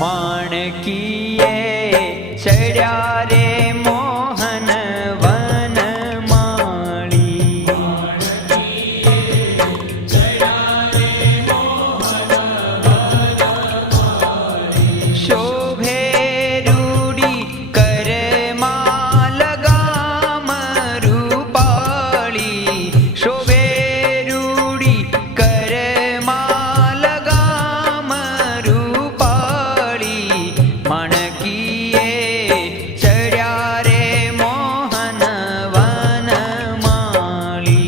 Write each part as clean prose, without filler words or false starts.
माणकीए चढ़्या रे मोहन वन माळी शोभे रूडी करमा लगाम रूपाळी शोभे रूडी करमा लगाम रूपाळी माणकीए चढ़्या रे मोहन वन माळी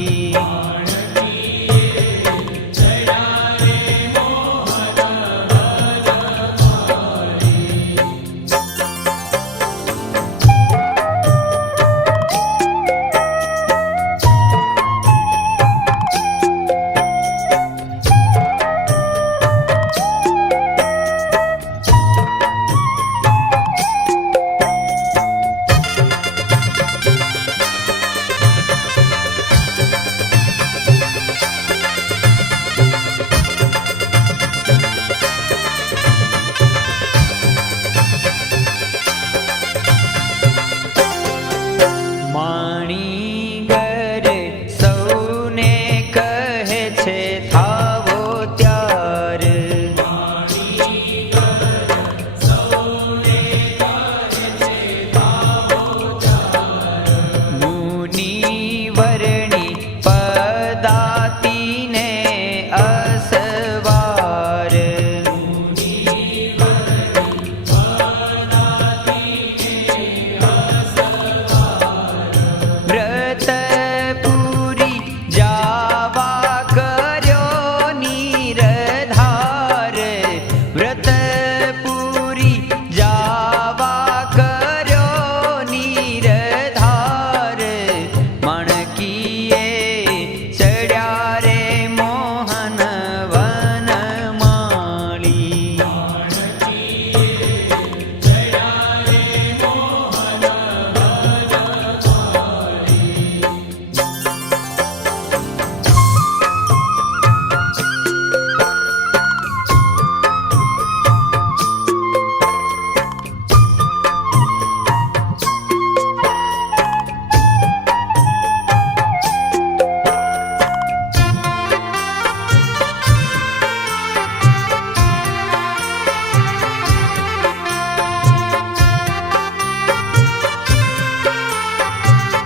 માણીગર સૌને કહે છે થાવો ત્યાર મુનિવરણી પદાતિને અસવાર વ્રત પૂરી જાવા કર્યો નિરધાર વ્રત પૂરી જાવા કર્યો નિરધાર માણકીએ ચડ્યા રે મોહન વન માળી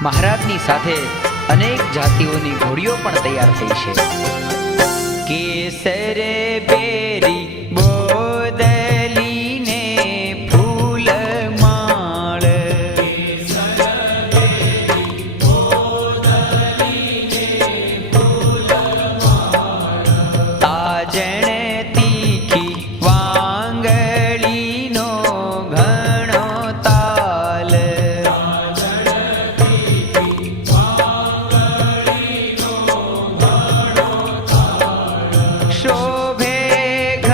મહારાજની સાથે અનેક જાતિઓની ઘોડીઓ પણ તૈયાર થઈ છે. કેસર બેરી બોદલીને ફૂલ માળ તાજણ તીખી વાંગળીનો ઘણો તાલ શોભે ઘ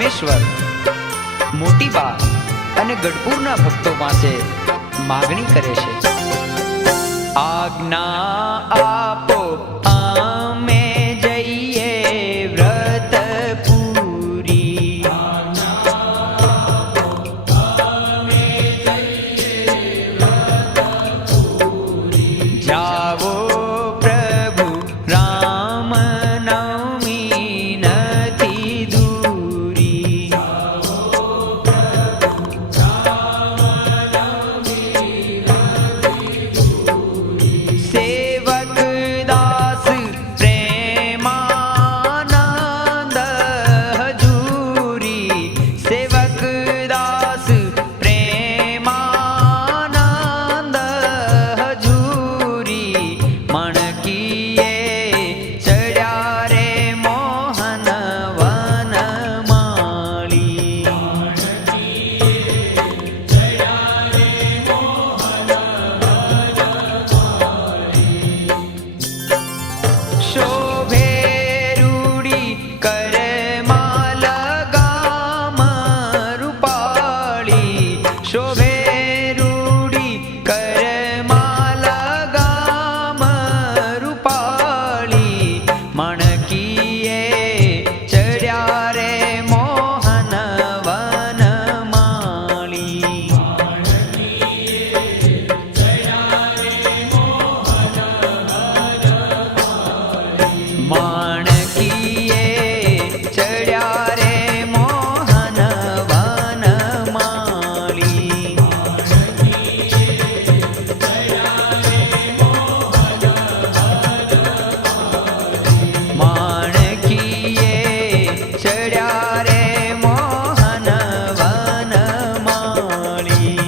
પરમેશ્વર મોટી બા અને ગઢપુરના ભક્તો પાસે માગણી કરે છે. આજ્ઞા આપો અમે જઈએ વ્રત પૂરી. જાવો પ્રભુ રામ નવમી નથી દૂરી. સેવક દાસ પ્રેમાનંદ હજૂરી. સેવક દાસ પ્રેમાનંદ હજૂરી. મણકીએ ચડ્યા રે મોહન વન માળી. શોભે રૂડી કરમાં લગામ રૂપાળી. શોભે રૂડી કરમાં લગામ રૂપાળી. મણકીએ ચડ્યા રે મોહન વન માળી. માણકીએ ચડ્યા રે મોહન વન માળી. માણકીએ ચડ્યા રે મોહન વન માળી.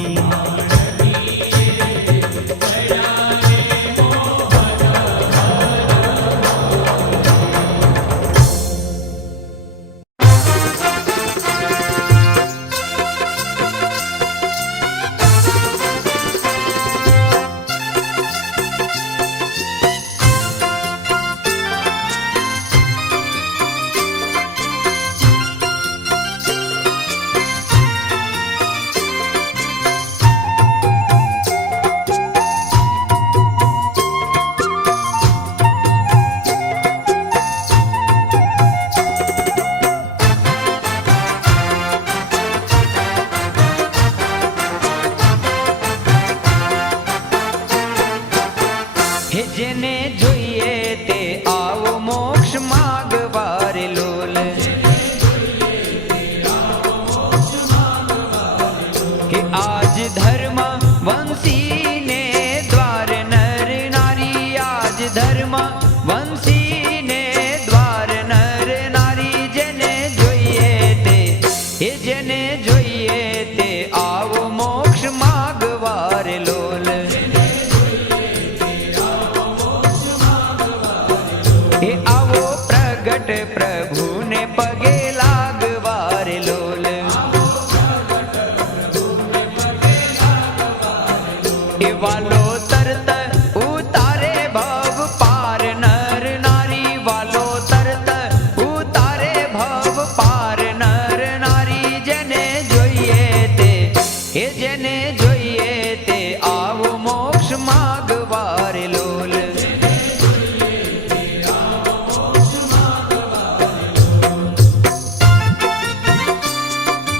હે જેને જોઈએ તે આવો મોક્ષ માગવા રે લોલ. કે આજ ધર્મ વંશીને દ્વાર નર નારી. આજ ધર્મ વંશીને દ્વાર નર નારી. જેને જોઈએ તે હે જેને જોઈએ તે આવો મોક્ષ માગવા રે લોલ. એ આવો પ્રગટ પ્રભુને પગે લાગવા રે લોલ. એ વાલો